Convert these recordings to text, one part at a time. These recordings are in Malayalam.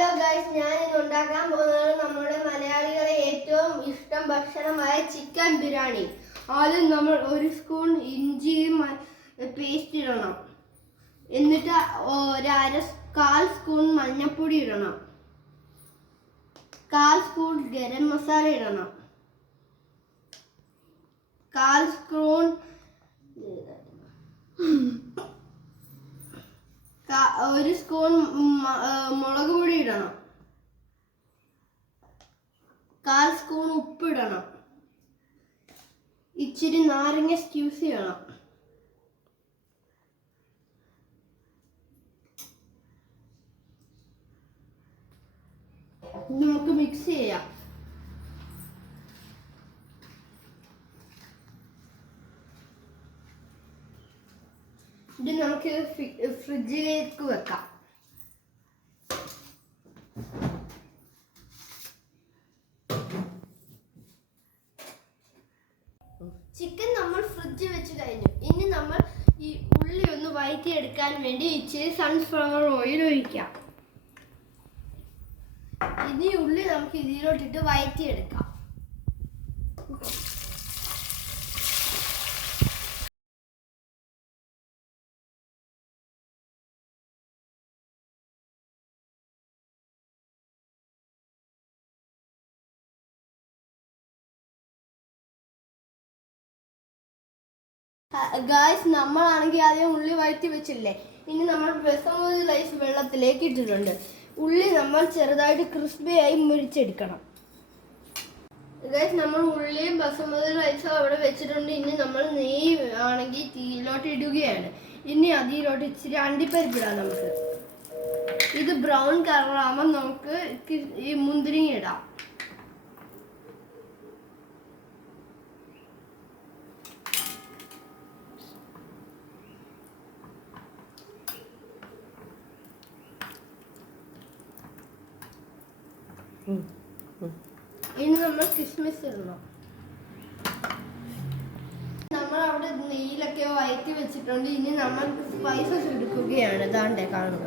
ഹലോ ഗൈസ്, ഞാൻ ഇന്ന് ഉണ്ടാക്കാൻ പോകുന്നത് നമ്മുടെ മലയാളികളെ ഏറ്റവും ഇഷ്ടം ഭക്ഷണമായ ചിക്കൻ ബിരിയാണി. ആദ്യം നമ്മൾ ഒരു സ്പൂൺ ഇഞ്ചി പേസ്റ്റ് ഇടണം. എന്നിട്ട് കാൽ സ്പൂൺ മഞ്ഞൾപ്പൊടി ഇടണം. കാൽ സ്പൂൺ ഗരം മസാല ഇടണം. കാൽ സ്പൂൺ ഒരു സ്പൂൺ മുളക് പൊടി ഇടണം. കാൽ സ്പൂൺ ഉപ്പ് ഇടണം. ഇച്ചിരി നാരങ്ങ സ്ക്യൂസ് ചെയ്യണം. നമുക്ക് മിക്സ് ചെയ്യാം. ഇത് നമുക്ക് ഫ്രിഡ്ജിലേക്ക് വെക്കാം. ചിക്കൻ നമ്മൾ ഫ്രിഡ്ജിൽ വെച്ച് കഴിഞ്ഞു. ഇനി നമ്മൾ ഈ ഉള്ളി ഒന്ന് വഴറ്റിയെടുക്കാൻ വേണ്ടി ഇച്ചിരി സൺഫ്ലവർ ഓയിൽ ഒഴിക്കാം. ഇനി ഉള്ളി നമുക്ക് ഇതിലോട്ടിട്ട് വഴറ്റിയെടുക്കാം. ഗായ്സ്, നമ്മളാണെങ്കിൽ ആദ്യം ഉള്ളി വഴറ്റി വെച്ചില്ലേ. ഇനി നമ്മൾ ബസുമതി റൈസ് വെള്ളത്തിലേക്ക് ഇട്ടിട്ടുണ്ട്. ഉള്ളി നമ്മൾ ചെറുതായിട്ട് ക്രിസ്പിയായി മുരിച്ചെടുക്കണം. ഗായ്സ്, നമ്മൾ ഉള്ളിയും ബസുമതി റൈസും അവിടെ വെച്ചിട്ടുണ്ട്. ഇനി നമ്മൾ നെയ്യ് ആണെങ്കിൽ തീയിലോട്ട് ഇടുകയാണ്. ഇനി അതിലോട്ട് ഇച്ചിരി അണ്ടിപ്പരിപ്പിടാം. നമുക്ക് ഇത് ബ്രൗൺ കളറാകുമ്പോൾ നമുക്ക് ഈ മുന്തിരിങ്ങ ഇടാം. ഇനി നമ്മൾ കിസ്മിസ് ഇടണം. നമ്മൾ അവിടെ നെയ്യിലൊക്കെ വഴറ്റി വെച്ചിട്ടുണ്ട്. ഇനി നമ്മൾ സ്പൈസസ് എടുക്കുകയാണ്. ദാണ്ടെ കാണുക.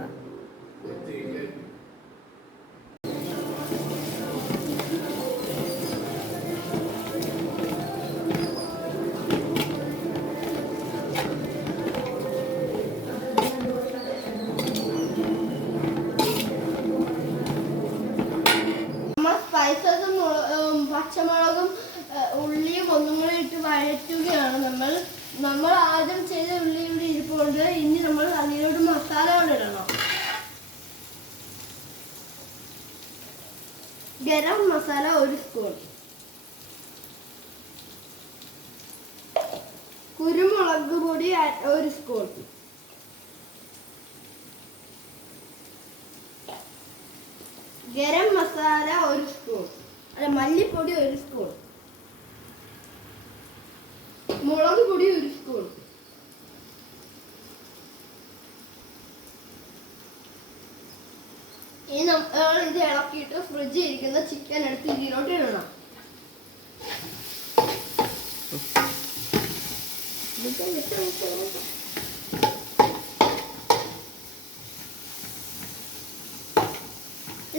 സ്പൈസസും പച്ചമുളകും ഉള്ളിയും ഒന്നും കൂടി ഇട്ട് വഴറ്റുകയാണ്. നമ്മൾ ആദ്യം ചെയ്ത ഉള്ളിയുടെ ഇരിപ്പുണ്ട്. ഇനി നമ്മൾ അതിലോട്ട് മസാലകൾ ഇടണം. ഗരം മസാല ഒരു സ്പൂൺ, കുരുമുളക് പൊടി ഒരു സ്പൂൺ, ഗരം മസാല ഒരു സ്പൂൺ, മല്ലിപ്പൊടി ഒരു സ്പൂൺ, മുളക് പൊടി ഒരു സ്പൂൺ. ഇനി നമ്മൾ ഇത് ഇളക്കിയിട്ട് ഫ്രിഡ്ജിൽ ഇരിക്കുന്ന ചിക്കൻ എടുത്ത് ഇതിലോട്ട് ഇടണം.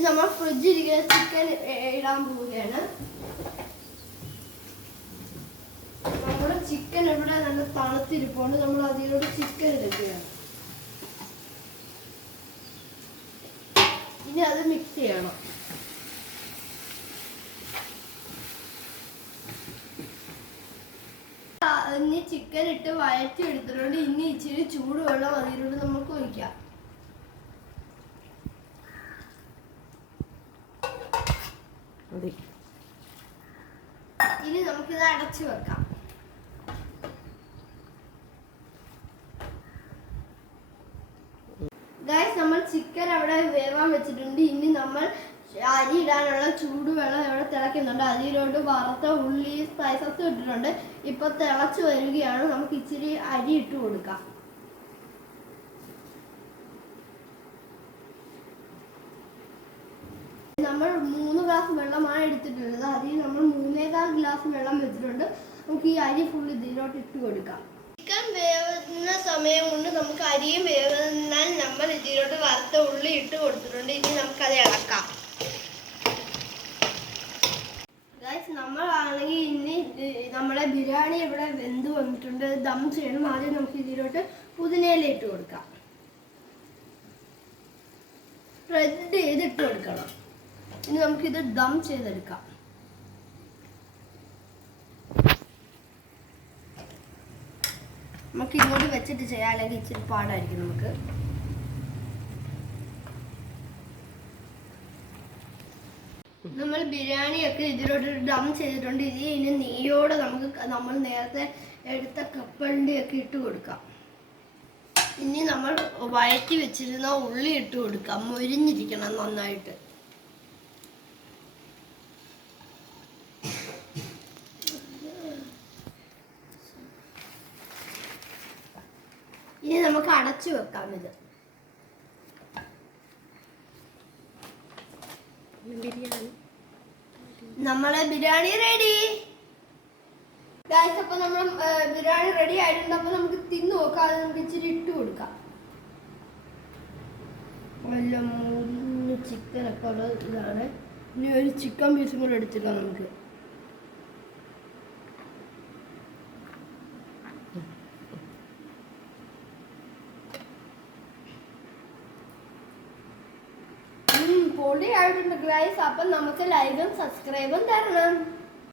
നമ്മൾ ഫ്രിഡ്ജിൽ ഇരിക്കുന്ന ചിക്കൻ ഇടാൻ പോവുകയാണ്. നമ്മുടെ ചിക്കൻ ഇവിടെ നല്ല തണുത്തിരിപ്പുണ്ട്. നമ്മൾ അതിലോട്ട് ചിക്കൻ ഇടുകയാണ്. ഇനി അത് മിക്സ് ചെയ്യണം. ഇനി ചിക്കൻ ഇട്ട് വഴറ്റി എടുത്തിട്ടുണ്ട്. ഇനി ഇച്ചിരി ചൂടുവെള്ളം അതിലോട്ട് നമുക്ക് ഒഴിക്കാം. ഇനി നമുക്കിത് അടച്ചു വെക്കാം. ഗൈസ്, നമ്മൾ ചിക്കൻ അവിടെ വേവാൻ വെച്ചിട്ടുണ്ട്. ഇനി നമ്മൾ അരി ഇടാനുള്ള ചൂടുവെള്ളം ഇവിടെ തിളയ്ക്കുന്നുണ്ട്. അതിലോട്ട് വറുത്ത ഉള്ളി സ്പൈസസ് ഇട്ടിട്ടുണ്ട്. ഇപ്പൊ തിളച്ചു വരികയാണ്. നമുക്ക് ഇച്ചിരി അരി ഇട്ട് കൊടുക്കാം. നമ്മൾ 3 ഗ്ലാസ് വെള്ളമാണ് എടുത്തിട്ടുള്ളത്. അതിൽ നമ്മൾ 3.25 ഗ്ലാസ് വെള്ളം വെച്ചിട്ടുണ്ട്. നമുക്ക് ഈ അരി ഫുൾ ഇതിലോട്ട് ഇട്ട് കൊടുക്കാം. ചിക്കൻ വേവുന്ന സമയം കൊണ്ട് നമുക്ക് അരിയും വേവുന്നാൽ നമ്മൾ ഇതിലോട്ട് വറുത്ത ഉള്ളി ഇട്ട് കൊടുത്തിട്ടുണ്ട്. ഇനി നമുക്കത് ഇളക്കാം. നമ്മളാണെങ്കിൽ ഇനി നമ്മളെ ബിരിയാണി ഇവിടെ വെന്ത് വന്നിട്ടുണ്ട്. ദം ചെയ്യണം. ആദ്യം നമുക്ക് ഇതിലോട്ട് പുതിനയില ഇട്ട് കൊടുക്കാം. സ്പ്രെഡ് ചെയ്തിട്ട് കൊടുക്കണം. ഇനി നമുക്കിത് ദം ചെയ്തെടുക്കാം. നമുക്ക് ഇങ്ങോട്ട് വെച്ചിട്ട് ചെയ്യാം, അല്ലെങ്കിൽ ഇച്ചിരി പാടായിരിക്കും നമുക്ക്. നമ്മൾ ബിരിയാണിയൊക്കെ ഇതിലോട്ട് ദം ചെയ്തിട്ടുണ്ട്. ഇനി നെയ്യോടെ നമ്മൾ നേരത്തെ എടുത്ത കപ്പലിൻ്റെ ഒക്കെ ഇട്ട് കൊടുക്കാം. ഇനി നമ്മൾ വഴറ്റി വെച്ചിരുന്ന ഉള്ളി ഇട്ട് കൊടുക്കാം. മൊരിഞ്ഞിരിക്കണം നന്നായിട്ട്. ഇനി നമുക്ക് അടച്ചു വെക്കാം. ഇത് നമ്മളെ ബിരിയാണി റെഡി. ഗായ്സ്, അപ്പൊ നമ്മൾ ബിരിയാണി റെഡി ആയിട്ടുണ്ട്. അപ്പൊ നമുക്ക് തിന്നു നോക്കാം. അത് നമുക്ക് ഇച്ചിരി ഇട്ട് കൊടുക്കാം. നല്ല മുരിഞ്ഞ ചിക്കനൊക്കെ ഉള്ള ഇതാണ്. ഇനി ഒരു ചിക്കൻ പീസും കൂടെ എടുത്തിക്കാം നമുക്ക്. പൊളിയായിട്ടുണ്ട് ഗൈസ്. അപ്പം നമുക്ക് ലൈക്കും സബ്സ്ക്രൈബും തരണം.